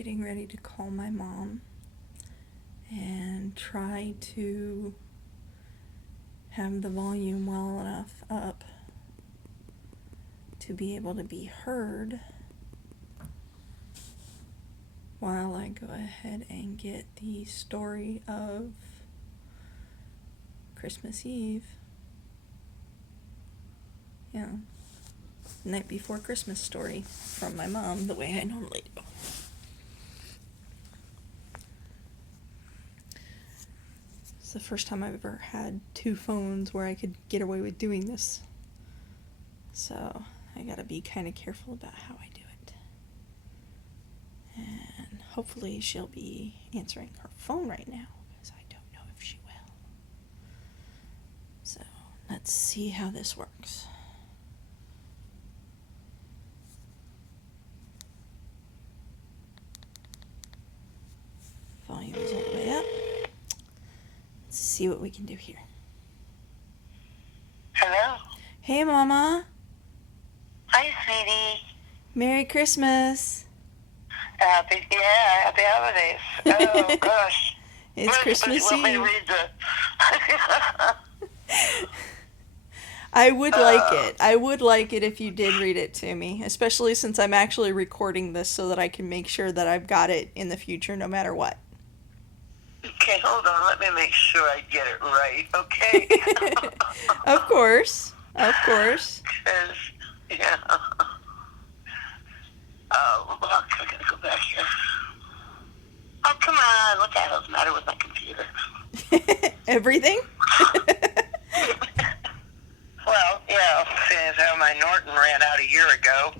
getting ready to call my mom and try to have the volume well enough up to be able to be heard while I go ahead and get the story of Christmas Eve, night before Christmas story from my mom the way I normally do. It's the first time I've ever had two phones where I could get away with doing this. So I gotta be kind of careful about how I do it. And hopefully she'll be answering her phone right now, because I don't know if she will. So let's see how this works. Volume is all the way up. Let's see what we can do here. Hello? Hey, Mama. Hi, sweetie. Merry Christmas. Happy holidays. Oh, gosh. It's Christmas Want me to Eve. read I would like it. I would like it if you did read it to me, especially since I'm actually recording this so that I can make sure that I've got it in the future no matter what. Okay, hold on. Let me make sure I get it right, okay? Of course. Of course. 'Cause, yeah. Oh, look, I gotta go back here. Oh, come on. What the hell's the matter with my computer? Everything? Well, yeah, seeing as how my Norton ran out a year ago.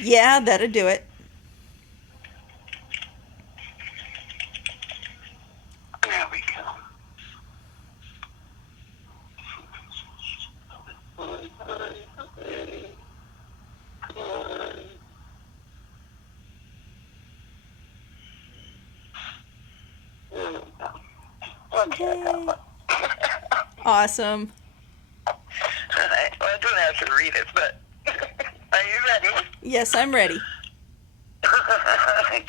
Yeah, that'll do it. There we go. Okay. Awesome. Well, I don't have to read it, but are you ready? Yes, I'm ready. Okay.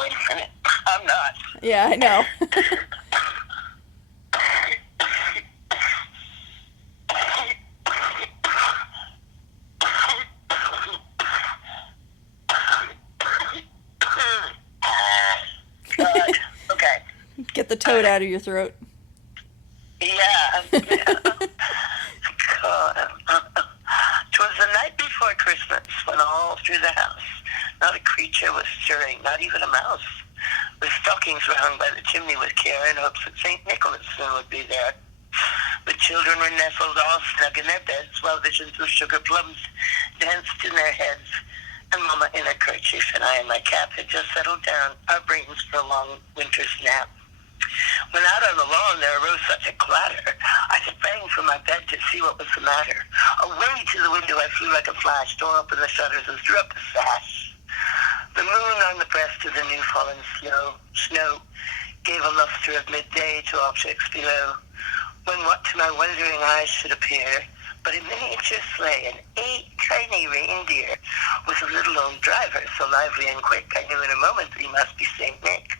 Wait a minute. I'm not. Yeah, I know. God. Okay. Get the toad out of your throat. Yeah. God. 'Twas the night before Christmas, when all through the house not a creature was stirring, not even a mouse. The stockings were hung by the chimney with care in hopes that St. Nicholas soon would be there. The children were nestled all snug in their beds, while visions of sugar plums danced in their heads. And Mama in her kerchief and I in my cap had just settled down, our brains for a long winter's nap. When out on the lawn there arose such a clatter, I sprang from my bed to see what was the matter. Away to the window I flew like a flash, tore open the shutters and threw up the sash. The moon on the breast of the new fallen snow gave a lustre of midday to objects below, when what to my wondering eyes should appear but a miniature sleigh and 8 tiny reindeer, with a little old driver so lively and quick I knew in a moment that he must be St. Nick.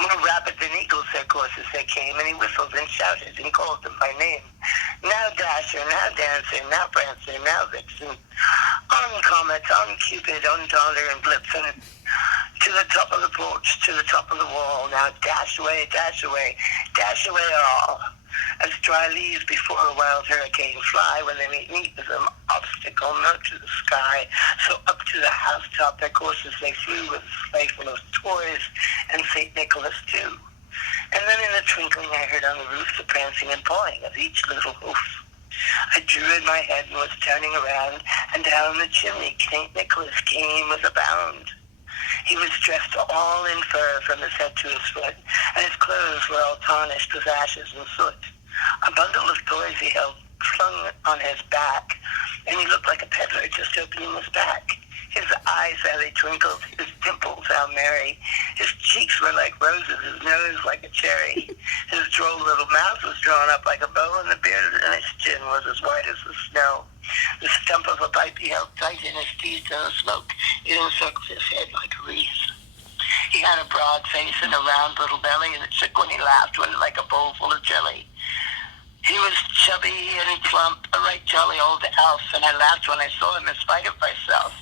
More rapid than eagles their courses they came, and he whistled and shouted and called them by name. Now Dasher, now Dancer, now Prancer, now Vixen, on Comet, on Cupid, on Donner and Blitzen, to the top of the porch, to the top of the wall, now dash away all. As dry leaves before a wild hurricane fly when they meet with an obstacle not to the sky, so up to the housetop their courses they flew with a sleigh full of toys and St. Nicholas too. And then in a twinkling I heard on the roof the prancing and pawing of each little hoof. I drew in my head and was turning around, and down the chimney St. Nicholas came with a bound. He was dressed all in fur from his head to his foot, and his clothes were all tarnished with ashes and soot. A bundle of toys he held flung on his back, and he looked like a peddler just opening his back. His eyes how they twinkled, his dimples how merry. His cheeks were like roses, his nose like a cherry. His droll little mouth was drawn up like a bow, and the beard in his chin was as white as the snow. The stump of a pipe he held tight in his teeth, and the smoke it encircled his head like a wreath. He had a broad face and a round little belly, and it shook when he laughed, when like a bowl full of jelly. He was chubby and plump, a right jolly old elf, and I laughed when I saw him in spite of myself.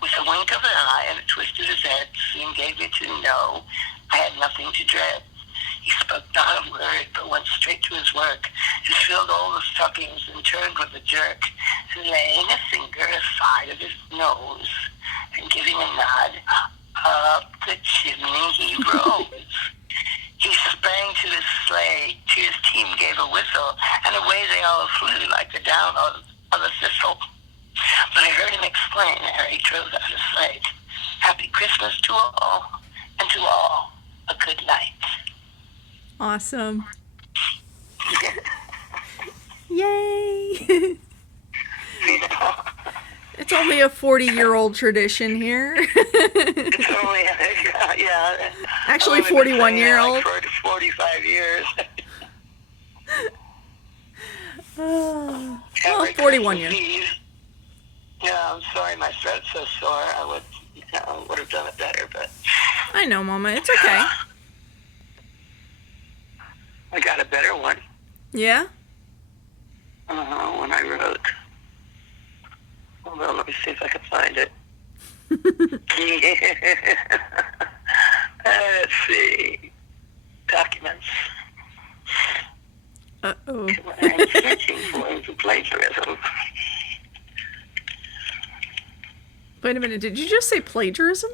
With a wink of an eye and a twist of his head, soon gave me to know I had nothing to dread. He spoke not a word, but went straight to his work, and filled all the stockings, and turned with a jerk, and laying a finger aside of his nose, and giving a nod, up the chimney he rose. He sprang to his sleigh, to his team gave a whistle, and away they all flew like the down of a thistle. But I heard him explain ere he drove out of sight, Happy Christmas to all, and to all a good night. Awesome. Yay! You know, It's only a 40-year-old tradition here. it's only, yeah. Actually, I've only been 41-year-old. saying it like 45 years. Oh, Every 41 Christmas years. Eve. Yeah, I'm sorry my throat's so sore. I would have done it better, but I know, Mama. It's okay. I got a better one. Yeah? When I wrote. Hold on, let me see if I can find it. Let's see. Documents. Uh-oh. I'm searching for plagiarism. Wait a minute. Did you just say plagiarism?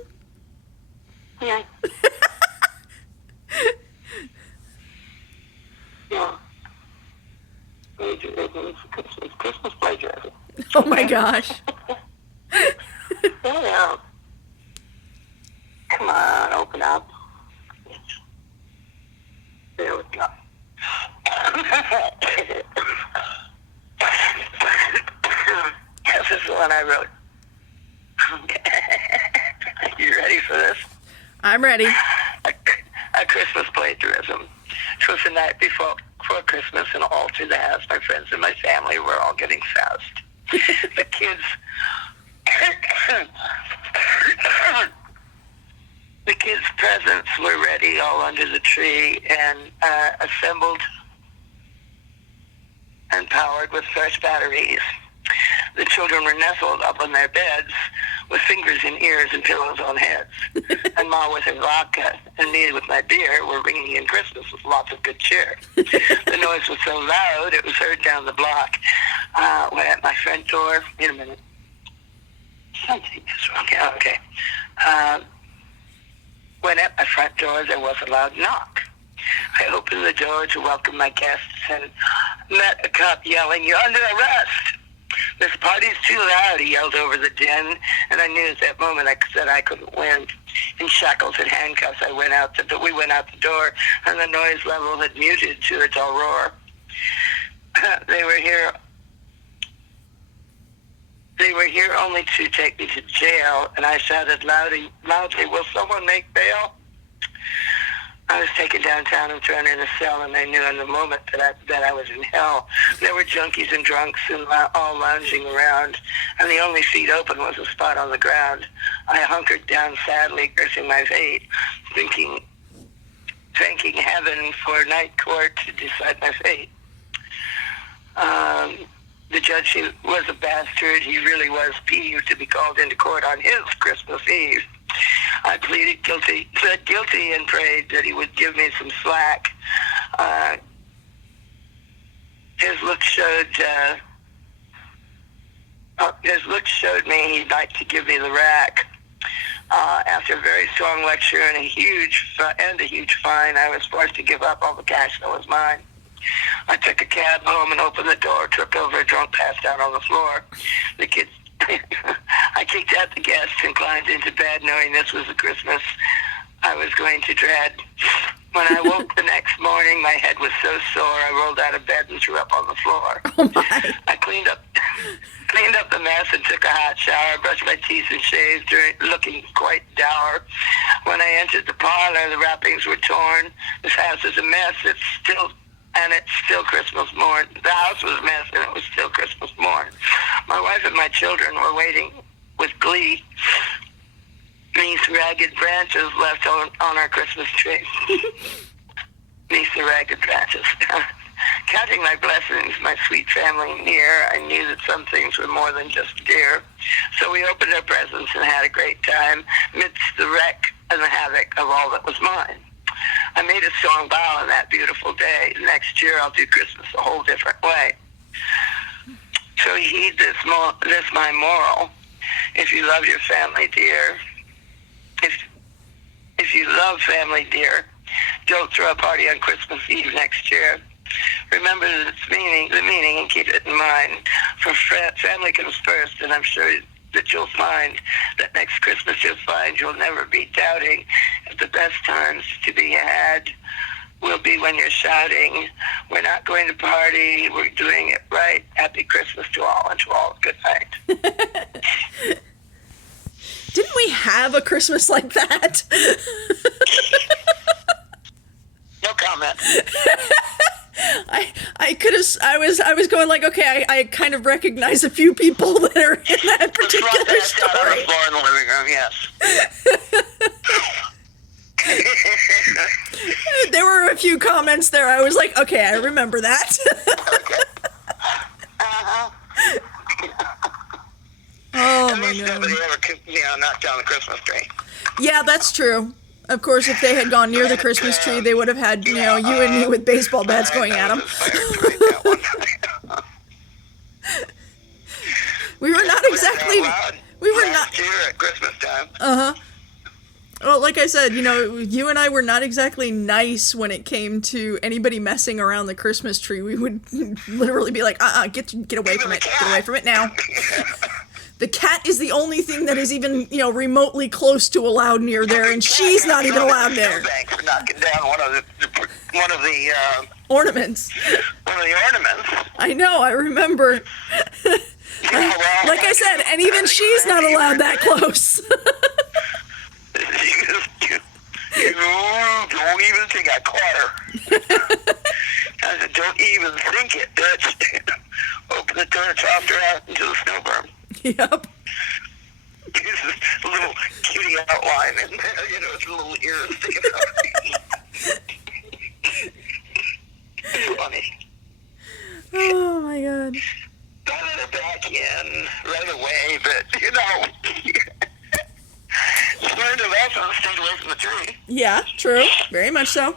Yeah. Yeah. Plagiarism. It's Christmas plagiarism. Oh my gosh. Yeah. Come on, open up. There we go. This is the one I wrote. You ready for this? I'm ready. A Christmas plagiarism. It was the night before Christmas, and all through the house, my friends and my family were all getting soused. The kids, the kids' presents were ready, all under the tree, and assembled and powered with fresh batteries. The children were nestled up on their beds with fingers in ears and pillows on heads. And Ma with her vodka and me with my beer were ringing in Christmas with lots of good cheer. The noise was so loud it was heard down the block. Went at my front door. Wait a minute. Something is wrong. Yeah, okay. When at my front door, there was a loud knock. I opened the door to welcome my guests and met a cop yelling, "You're under arrest!" "This party's too loud," he yelled over the din, and I knew at that moment that I couldn't win. In shackles and handcuffs, we went out the door, and the noise level had muted to a dull roar. They were here only to take me to jail, and I shouted loudly, "Will someone make bail?" I was taken downtown and thrown in a cell, and I knew in the moment that I was in hell. There were junkies and drunks and all lounging around, and the only seat open was a spot on the ground. I hunkered down sadly, cursing my fate, thanking heaven for night court to decide my fate. The judge was a bastard. He really was peeved to be called into court on his Christmas Eve. I pled guilty and prayed that he would give me some slack. His look showed me he'd like to give me the rack. After a very strong lecture and a huge fine, I was forced to give up all the cash that was mine. I took a cab home and opened the door, tripped over a drunk, passed out on the floor. The kids, I kicked out the guests and climbed into bed, knowing this was the Christmas I was going to dread. When I woke the next morning, my head was so sore, I rolled out of bed and threw up on the floor. Oh my. I cleaned up the mess and took a hot shower, brushed my teeth and shaved, looking quite dour. When I entered the parlor, the wrappings were torn. This house is a mess. It's still Christmas morn. The house was a mess, and it was still Christmas morn. My wife and my children were waiting with glee These ragged branches left on our Christmas tree. These ragged branches. Counting my blessings, my sweet family near, I knew that some things were more than just dear. So we opened our presents and had a great time amidst the wreck and the havoc of all that was mine. I made a strong vow on that beautiful day. Next year I'll do Christmas a whole different way. So heed this my moral. If you love your family dear, if you love family dear, don't throw a party on Christmas Eve next year. Remember the meaning, and keep it in mind. For family comes first, and I'm sure that you'll find that next Christmas you'll find you'll never be doubting if the best times to be had will be when you're shouting, we're not going to party, we're doing it right. Happy Christmas to all, and to all, good night. Didn't we have a Christmas like that? No comment. I was going like, okay, I kind of recognize a few people that are in that particular story. On the floor in the living room, yes. There were a few comments there. I was like, okay, I remember that. Uh-huh. Oh At my least god. nobody ever, knocked down the Christmas tree. Yeah, that's true. Of course, if they had gone near the Christmas tree, they would have had, you and me with baseball bats going at them. We were not exactly. We were not. Last year at Christmas time. Uh-huh. Well, like I said, you and I were not exactly nice when it came to anybody messing around the Christmas tree. We would literally be like, get away from it. Get away from it now. The cat is the only thing that is even, remotely close to allowed near there, and she's not even allowed there. For knocking down one of the Ornaments. One of the ornaments. I know, I remember. Like I said, and even she's not allowed that close. You don't even think I caught her. I said, don't even think it, bitch. Open the door, tossed her out into the snow berm. Yep. There's a little cutie outline in there, it's a little ears sticking out. It's funny. Oh my god. Got her back in right away, but, learned a lesson and stayed away from the tree. Yeah, true. Very much so.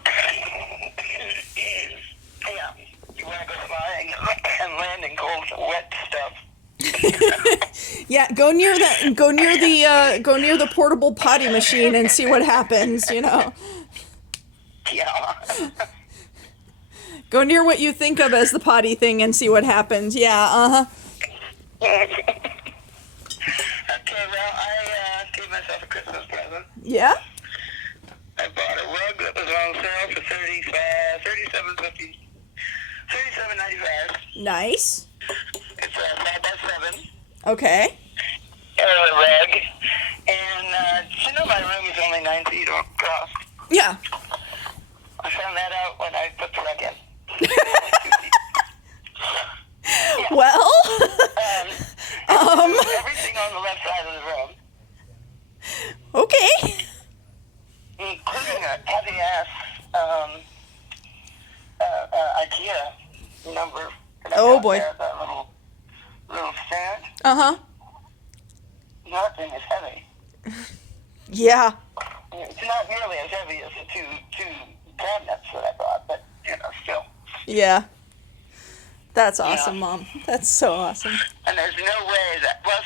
Yeah. You want to go flying and land in cold, wet stuff. Yeah, go near the portable potty machine and see what happens, Yeah. Go near what you think of as the potty thing and see what happens. Yeah, uh-huh. Okay, well, I gave myself a Christmas present. Yeah? I bought a rug that was on sale for $37.95. Nice. It's a 5x7. Okay. Rug. And, my room is only 9 feet across. Yeah. I found that out when I put the rug in. Yeah. Well, everything on the left side of the room, okay. including a heavy-ass IKEA number. Oh, boy. There, that little stand. Uh-huh. That thing is heavy. Yeah. It's not nearly as heavy as the two cabinets that I bought, but, still. Yeah. That's awesome, Mom. That's so awesome. And there's no way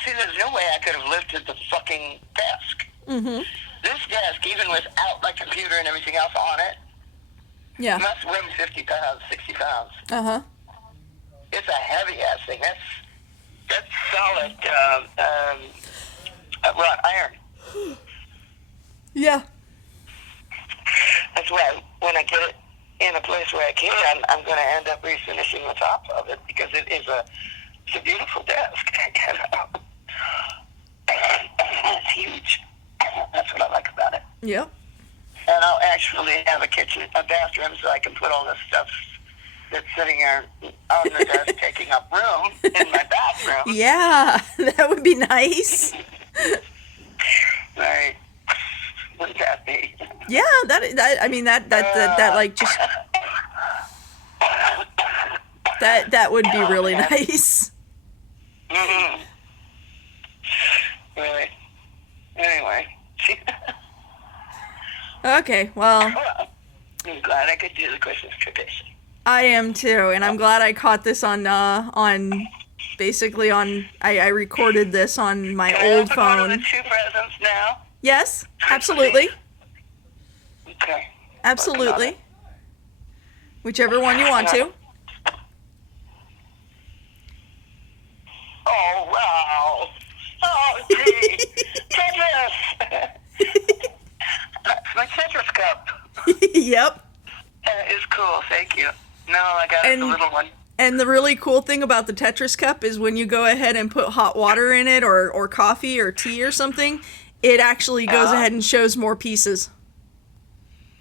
there's no way I could have lifted the fucking desk. Mm-hmm. This desk, even without my computer and everything else on it, Yeah. must weigh 50 pounds, 60 pounds. Uh-huh. It's a heavy-ass thing. That's solid wrought iron. Yeah. That's why when I get it in a place where I can, I'm going to end up refinishing the top of it because it's a beautiful desk. It's huge. That's what I like about it. Yep. And I'll actually have a bathroom, so I can put all this stuff that's sitting there on the desk taking up room in my bathroom. Yeah, that would be nice. Right. Would that be? Yeah, that I mean that like just that would be really nice. Mm-hmm. Really. Anyway. Okay, well, I'm glad I could do the Christmas tradition. I am too, and I'm glad I caught this on basically on I recorded this on my old Can I also go to phone. the two presents now? Yes, absolutely. Okay. Absolutely. Whichever one you want to. Oh, wow. Oh, gee. Tetris. That's my Tetris cup. Yep. That is cool. Thank you. No, I got it, the little one. And the really cool thing about the Tetris cup is when you go ahead and put hot water in it or coffee or tea or something, it actually goes ahead and shows more pieces.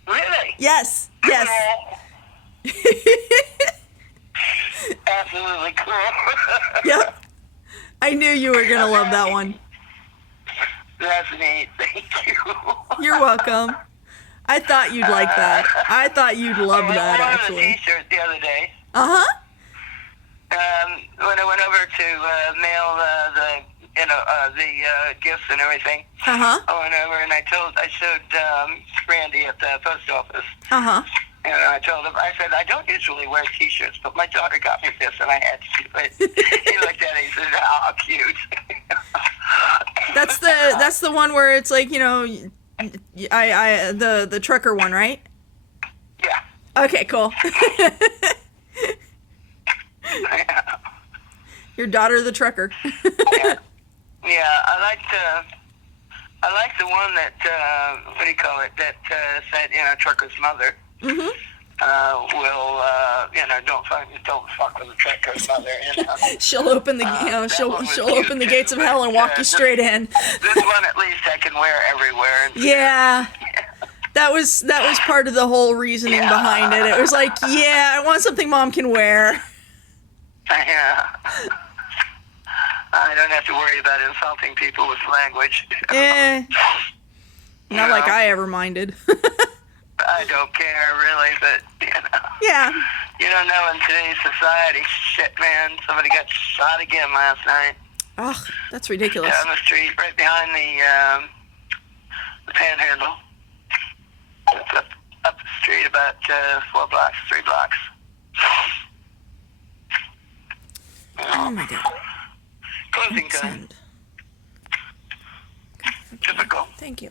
Really? Yes. Yes. Absolutely cool. Yep. I knew you were going to love that one. That's neat. Thank you. You're welcome. I thought you'd like that. I thought you'd love that, I wore actually. the T-shirt the other day. Uh-huh. When I went over to mail the gifts and everything, Uh-huh. I went over and I showed Randy at the post office. Uh-huh. And I told him, I said, I don't usually wear T-shirts, but my daughter got me this, and I had to do it. He looked at it, he said, "Oh, cute." That's the one where it's like, you know, the trucker one, right? Yeah. Okay, cool. Your daughter, the trucker. Yeah, I like the one that what do you call it? That said, trucker's mother. Mm-hmm. Don't fuck with the trucker's mother. She'll open the she'll open the gates of hell and walk you straight in. This one at least I can wear everywhere. Yeah. That was part of the whole reasoning behind it. It was like, yeah, I want something Mom can wear. Yeah. I don't have to worry about insulting people with language. Not like I ever minded. I don't care, really, but, Yeah. You don't know in today's society. Shit, man. Somebody got shot again last night. Ugh, that's ridiculous. Down the street, right behind the Panhandle. It's up the street about 3 blocks. Oh, my God. Closing time. Send. Typical. Thank you.